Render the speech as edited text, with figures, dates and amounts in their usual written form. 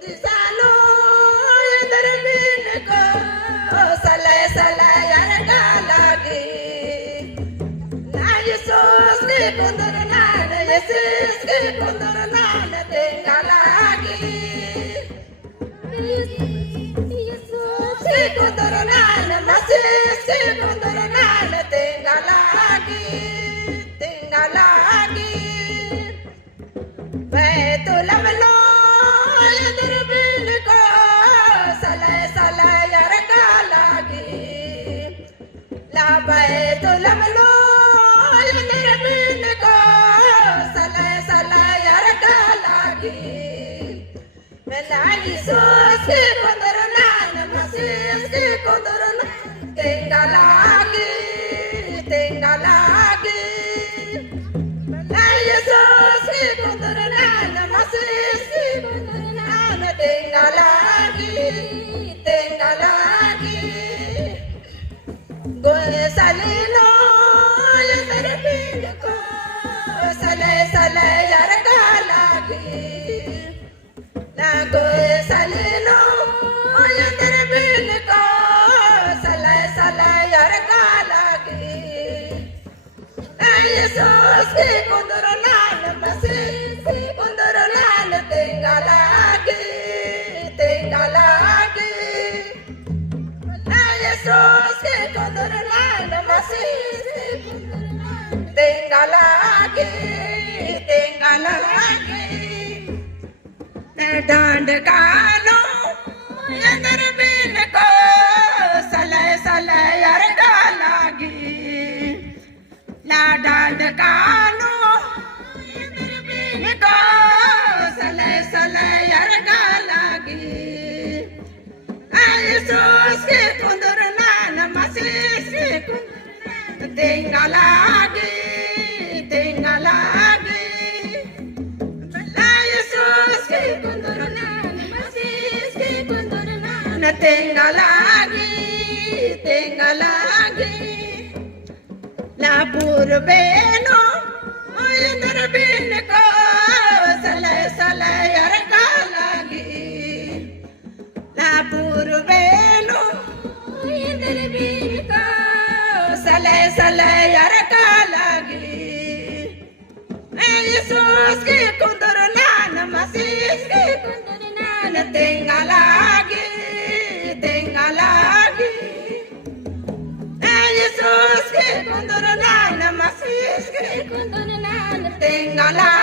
Disalo Yadarbin ko Salay salay argalagi Na Jesus ke kundurnan Jesus ke kundurnan tengalagi Jesus ke kundurnan Masihi ke kundurnan tengalagi tengalagi Betul amlo Yadarbin ko salay salay argalagi La betul amlo Yadarbin ko salay salay argalagi Mela Jesus ke kundurnan Masihi ke kundurnan tengalagi tengalagi Mela Jesus ke kundurnan Masihi ke kundurnan tengalagi tengalagi Goye salino Yadarbin ko salay salay argalagi Na goye salino Yadarbin ko salay salay argalagi Na Jesus ke kundurnan Masihi ke kundurnan tengalagi tengalagi Na Jesus ke kundurnan Masihi ke kundurnan tengalagi tengalagi Dand kano Yadarbin ko salay salay argalagi La dand kano Yadarbin ko salay salay argalagi Jesus ke kundurnan Masihi ke kundurnan tengalagi tengalagi Jesus ke kundurnan Masihi ke kundurnan tengalagi tengalagi La purbeno Yadarbin ko salay salay argalagi La purbeno Yadarbin ko salay salay argalagi Jesus ke kundurnan Masihi ke kundurnan tengalagi tengalagi Jesus ke kundurnan Masihi ke kundurnan tengalagi